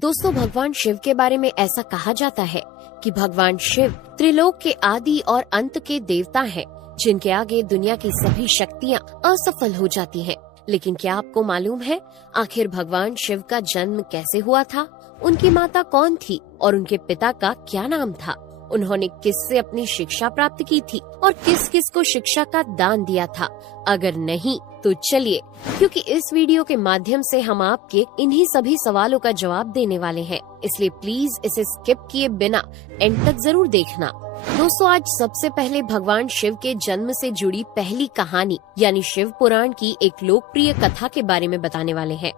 दोस्तों, भगवान शिव के बारे में ऐसा कहा जाता है कि भगवान शिव त्रिलोक के आदि और अंत के देवता हैं, जिनके आगे दुनिया की सभी शक्तियाँ असफल हो जाती हैं। लेकिन क्या आपको मालूम है आखिर भगवान शिव का जन्म कैसे हुआ था? उनकी माता कौन थी और उनके पिता का क्या नाम था? उन्होंने किससे अपनी शिक्षा प्राप्त की थी और किस किस को शिक्षा का दान दिया था? अगर नहीं तो चलिए, क्योंकि इस वीडियो के माध्यम से हम आपके इन्हीं सभी सवालों का जवाब देने वाले हैं, इसलिए प्लीज इसे स्किप किए बिना एंड तक जरूर देखना। दोस्तों, आज सबसे पहले भगवान शिव के जन्म से जुड़ी पहली कहानी यानी शिव पुराण की एक लोकप्रिय कथा के बारे में बताने वाले हैं।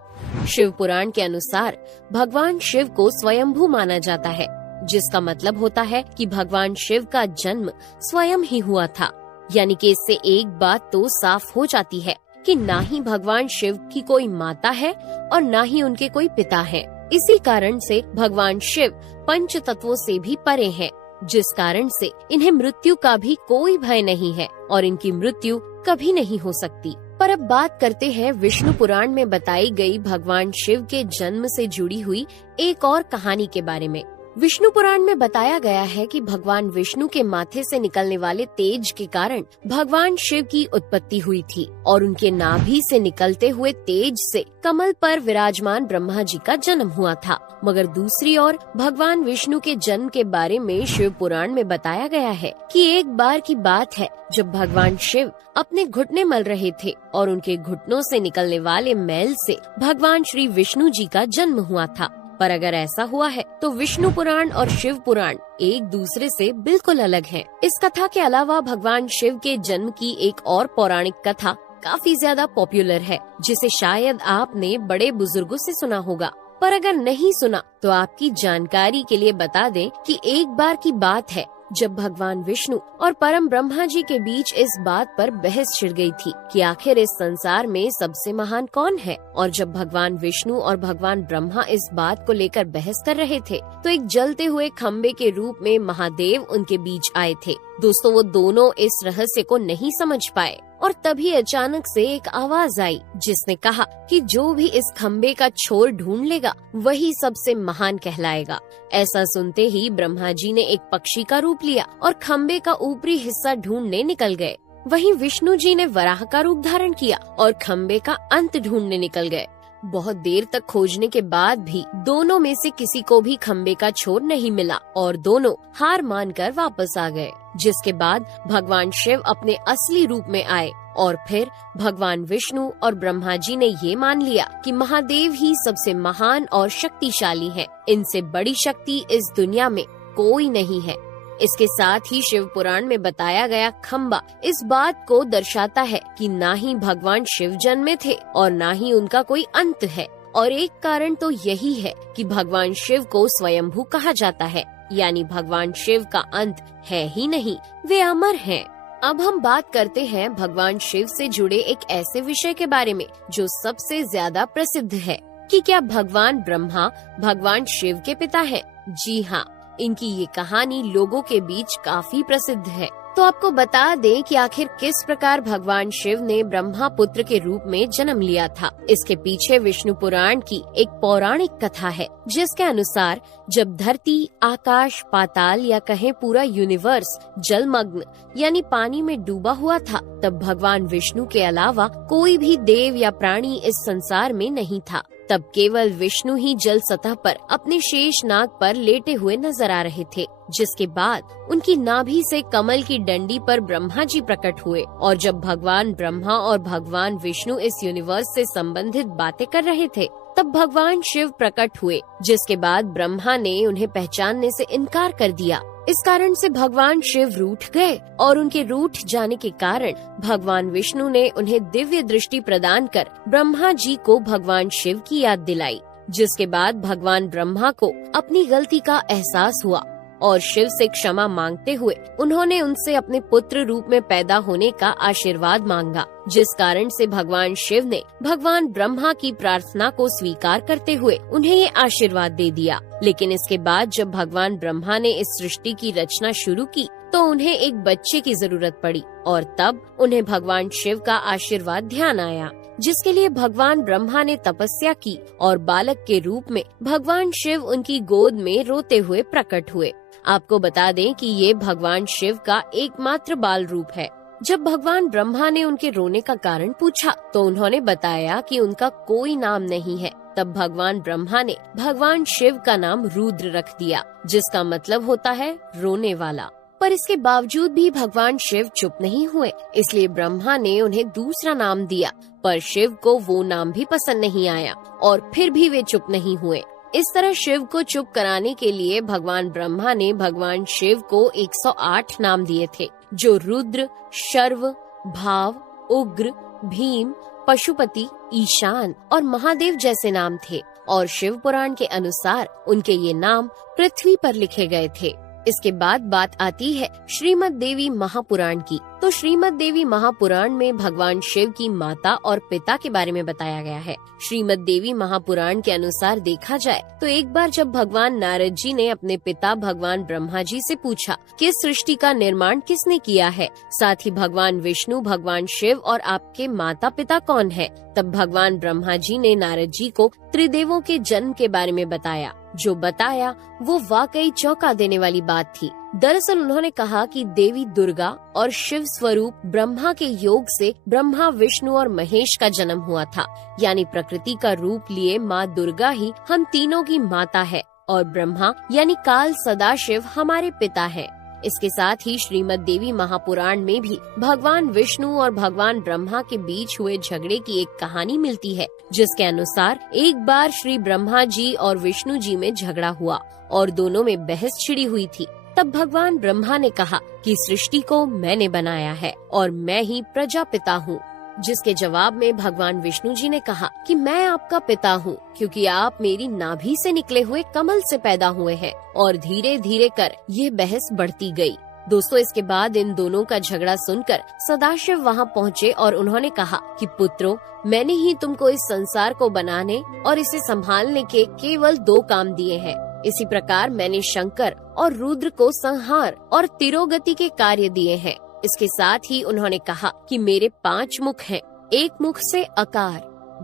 शिव पुराण के अनुसार भगवान शिव को स्वयंभू माना जाता है, जिसका मतलब होता है कि भगवान शिव का जन्म स्वयं ही हुआ था। यानी कि इससे एक बात तो साफ हो जाती है कि ना ही भगवान शिव की कोई माता है और ना ही उनके कोई पिता है। इसी कारण से भगवान शिव पंच तत्वों से भी परे हैं, जिस कारण से इन्हें मृत्यु का भी कोई भय नहीं है और इनकी मृत्यु कभी नहीं हो सकती। पर अब बात करते हैं विष्णु पुराण में बताई गई भगवान शिव के जन्म से जुड़ी हुई एक और कहानी के बारे में। विष्णु पुराण में बताया गया है कि भगवान विष्णु के माथे से निकलने वाले तेज के कारण भगवान शिव की उत्पत्ति हुई थी और उनके नाभि से निकलते हुए तेज से कमल पर विराजमान ब्रह्मा जी का जन्म हुआ था। मगर दूसरी ओर भगवान विष्णु के जन्म के बारे में शिव पुराण में बताया गया है कि एक बार की बात है जब भगवान शिव अपने घुटने मल रहे थे और उनके घुटनों से निकलने वाले मैल से भगवान श्री विष्णु जी का जन्म हुआ था। पर अगर ऐसा हुआ है तो विष्णु पुराण और शिव पुराण एक दूसरे से बिल्कुल अलग हैं। इस कथा के अलावा भगवान शिव के जन्म की एक और पौराणिक कथा काफी ज्यादा पॉपुलर है, जिसे शायद आपने बड़े बुजुर्गों से सुना होगा। पर अगर नहीं सुना तो आपकी जानकारी के लिए बता दें कि एक बार की बात है जब भगवान विष्णु और परम ब्रह्मा जी के बीच इस बात पर बहस छिड़ गई थी कि आखिर इस संसार में सबसे महान कौन है। और जब भगवान विष्णु और भगवान ब्रह्मा इस बात को लेकर बहस कर रहे थे तो एक जलते हुए खम्बे के रूप में महादेव उनके बीच आए थे। दोस्तों, वो दोनों इस रहस्य को नहीं समझ पाए और तभी अचानक से एक आवाज आई जिसने कहा कि जो भी इस खम्बे का छोर ढूंढ लेगा वही सबसे महान कहलाएगा। ऐसा सुनते ही ब्रह्मा जी ने एक पक्षी का रूप लिया और खम्बे का ऊपरी हिस्सा ढूंढने निकल गए। वहीं विष्णु जी ने वराह का रूप धारण किया और खम्बे का अंत ढूंढने निकल गए। बहुत देर तक खोजने के बाद भी दोनों में से किसी को भी खम्बे का छोर नहीं मिला और दोनों हार मानकर वापस आ गए। जिसके बाद भगवान शिव अपने असली रूप में आए और फिर भगवान विष्णु और ब्रह्मा जी ने ये मान लिया कि महादेव ही सबसे महान और शक्तिशाली है। इनसे बड़ी शक्ति इस दुनिया में कोई नहीं है। इसके साथ ही शिव पुराण में बताया गया खम्बा इस बात को दर्शाता है कि ना ही भगवान शिव जन्मे थे और ना ही उनका कोई अंत है। और एक कारण तो यही है कि भगवान शिव को स्वयंभू कहा जाता है, यानी भगवान शिव का अंत है ही नहीं, वे अमर हैं। अब हम बात करते हैं भगवान शिव से जुड़े एक ऐसे विषय के बारे में जो सबसे ज्यादा प्रसिद्ध है कि क्या भगवान ब्रह्मा भगवान शिव के पिता हैं? जी हाँ, इनकी ये कहानी लोगों के बीच काफी प्रसिद्ध है। तो आपको बता दें कि आखिर किस प्रकार भगवान शिव ने ब्रह्मा पुत्र के रूप में जन्म लिया था। इसके पीछे विष्णु पुराण की एक पौराणिक कथा है, जिसके अनुसार जब धरती, आकाश, पाताल या कहें पूरा यूनिवर्स जलमग्न यानी पानी में डूबा हुआ था, तब भगवान विष्णु के अलावा कोई भी देव या प्राणी इस संसार में नहीं था। तब केवल विष्णु ही जल सतह पर अपने शेष नाग पर लेटे हुए नजर आ रहे थे। जिसके बाद उनकी नाभि से कमल की डंडी पर ब्रह्मा जी प्रकट हुए और जब भगवान ब्रह्मा और भगवान विष्णु इस यूनिवर्स से संबंधित बातें कर रहे थे तब भगवान शिव प्रकट हुए, जिसके बाद ब्रह्मा ने उन्हें पहचानने से इनकार कर दिया। इस कारण से भगवान शिव रूठ गए और उनके रूठ जाने के कारण भगवान विष्णु ने उन्हें दिव्य दृष्टि प्रदान कर ब्रह्मा जी को भगवान शिव की याद दिलाई। जिसके बाद भगवान ब्रह्मा को अपनी गलती का एहसास हुआ और शिव से क्षमा मांगते हुए उन्होंने उनसे अपने पुत्र रूप में पैदा होने का आशीर्वाद मांगा। जिस कारण से भगवान शिव ने भगवान ब्रह्मा की प्रार्थना को स्वीकार करते हुए उन्हें ये आशीर्वाद दे दिया। लेकिन इसके बाद जब भगवान ब्रह्मा ने इस सृष्टि की रचना शुरू की तो उन्हें एक बच्चे की जरूरत पड़ी और तब उन्हें भगवान शिव का आशीर्वाद ध्यान आया। जिसके लिए भगवान ब्रह्मा ने तपस्या की और बालक के रूप में भगवान शिव उनकी गोद में रोते हुए प्रकट हुए। आपको बता दें कि ये भगवान शिव का एकमात्र बाल रूप है। जब भगवान ब्रह्मा ने उनके रोने का कारण पूछा तो उन्होंने बताया कि उनका कोई नाम नहीं है। तब भगवान ब्रह्मा ने भगवान शिव का नाम रुद्र रख दिया, जिसका मतलब होता है रोने वाला। पर इसके बावजूद भी भगवान शिव चुप नहीं हुए, इसलिए ब्रह्मा ने उन्हें दूसरा नाम दिया। पर शिव को वो नाम भी पसंद नहीं आया और फिर भी वे चुप नहीं हुए। इस तरह शिव को चुप कराने के लिए भगवान ब्रह्मा ने भगवान शिव को 108 नाम दिए थे, जो रुद्र, शर्व, भाव, उग्र, भीम, पशुपति, ईशान और महादेव जैसे नाम थे। और शिव पुराण के अनुसार उनके ये नाम पृथ्वी पर लिखे गए थे। इसके बाद बात आती है श्रीमद् देवी महापुराण की। तो श्रीमद् देवी महापुराण में भगवान शिव की माता और पिता के बारे में बताया गया है। श्रीमद् देवी महापुराण के अनुसार देखा जाए तो एक बार जब भगवान नारद जी ने अपने पिता भगवान ब्रह्मा जी से पूछा कि इस सृष्टि का निर्माण किसने किया है, साथ ही भगवान विष्णु, भगवान शिव और आपके माता पिता कौन है, तब भगवान ब्रह्मा जी ने नारद जी को त्रिदेवों के जन्म के बारे में बताया। जो बताया वो वाकई चौंका देने वाली बात थी। दरअसल उन्होंने कहा कि देवी दुर्गा और शिव स्वरूप ब्रह्मा के योग से ब्रह्मा, विष्णु और महेश का जन्म हुआ था। यानी प्रकृति का रूप लिए माँ दुर्गा ही हम तीनों की माता है और ब्रह्मा यानी काल सदाशिव हमारे पिता है। इसके साथ ही श्रीमद् देवी महापुराण में भी भगवान विष्णु और भगवान ब्रह्मा के बीच हुए झगड़े की एक कहानी मिलती है, जिसके अनुसार एक बार श्री ब्रह्मा जी और विष्णु जी में झगड़ा हुआ और दोनों में बहस छिड़ी हुई थी। तब भगवान ब्रह्मा ने कहा कि सृष्टि को मैंने बनाया है और मैं ही प्रजापिता हूँ, जिसके जवाब में भगवान विष्णु जी ने कहा कि मैं आपका पिता हूँ, क्योंकि आप मेरी नाभि से निकले हुए कमल से पैदा हुए हैं। और धीरे धीरे कर ये बहस बढ़ती गई। दोस्तों, इसके बाद इन दोनों का झगड़ा सुनकर सदाशिव वहाँ पहुँचे और उन्होंने कहा कि पुत्रों, मैंने ही तुमको इस संसार को बनाने और इसे संभालने के केवल 2 काम दिए हैं। इसी प्रकार मैंने शंकर और रुद्र को संहार और तिरोगति के कार्य दिए हैं। इसके साथ ही उन्होंने कहा कि मेरे 5 मुख हैं। एक मुख से अकार,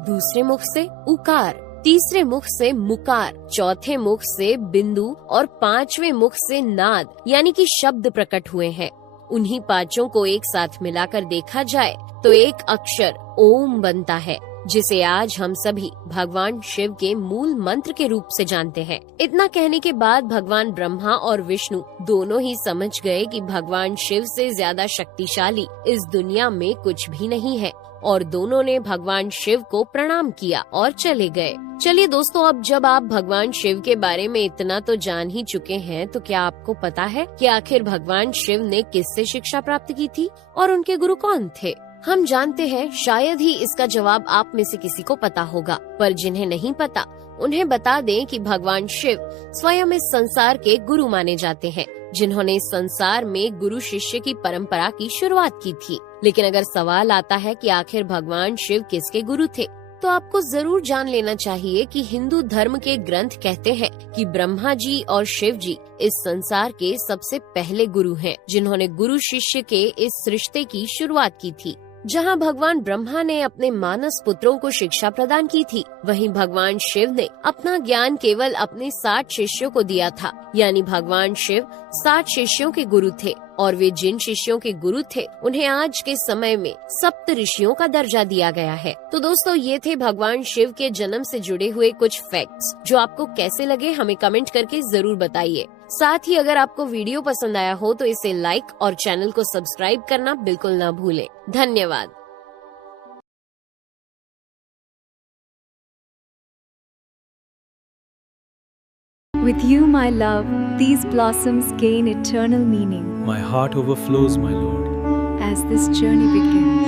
दूसरे मुख से उकार, तीसरे मुख से मुकार, चौथे मुख से बिंदु और 5वें मुख से नाद यानी कि शब्द प्रकट हुए हैं। उन्हीं 5 को एक साथ मिलाकर देखा जाए तो एक अक्षर ओम बनता है, जिसे आज हम सभी भगवान शिव के मूल मंत्र के रूप से जानते हैं। इतना कहने के बाद भगवान ब्रह्मा और विष्णु दोनों ही समझ गए कि भगवान शिव से ज्यादा शक्तिशाली इस दुनिया में कुछ भी नहीं है और दोनों ने भगवान शिव को प्रणाम किया और चले गए। चलिए दोस्तों, अब जब आप भगवान शिव के बारे में इतना तो जान ही चुके हैं, तो क्या आपको पता है कि आखिर भगवान शिव ने किससे शिक्षा प्राप्त की थी और उनके गुरु कौन थे? हम जानते हैं शायद ही इसका जवाब आप में से किसी को पता होगा, पर जिन्हें नहीं पता उन्हें बता दें कि भगवान शिव स्वयं इस संसार के गुरु माने जाते हैं, जिन्होंने इस संसार में गुरु शिष्य की परंपरा की शुरुआत की थी। लेकिन अगर सवाल आता है कि आखिर भगवान शिव किसके गुरु थे, तो आपको जरूर जान लेना चाहिए कि हिंदू धर्म के ग्रंथ कहते हैं कि ब्रह्मा जी और शिव जी इस संसार के सबसे पहले गुरु हैं, जिन्होंने गुरु शिष्य के इस रिश्ते की शुरुआत की थी। जहां भगवान ब्रह्मा ने अपने मानस पुत्रों को शिक्षा प्रदान की थी, वहीं भगवान शिव ने अपना ज्ञान केवल अपने 60 शिष्यों को दिया था। यानी भगवान शिव 60 शिष्यों के गुरु थे और वे जिन शिष्यों के गुरु थे उन्हें आज के समय में सप्त ऋषियों का दर्जा दिया गया है। तो दोस्तों, ये थे भगवान शिव के जन्म से जुड़े हुए कुछ फैक्ट्स, जो आपको कैसे लगे हमें कमेंट करके जरूर बताइए। साथ ही अगर आपको वीडियो पसंद आया हो तो इसे लाइक और चैनल को सब्सक्राइब करना बिल्कुल न भूलें। धन्यवाद। With you, my love, these blossoms gain eternal meaning. My heart overflows, my Lord. As this journey begins,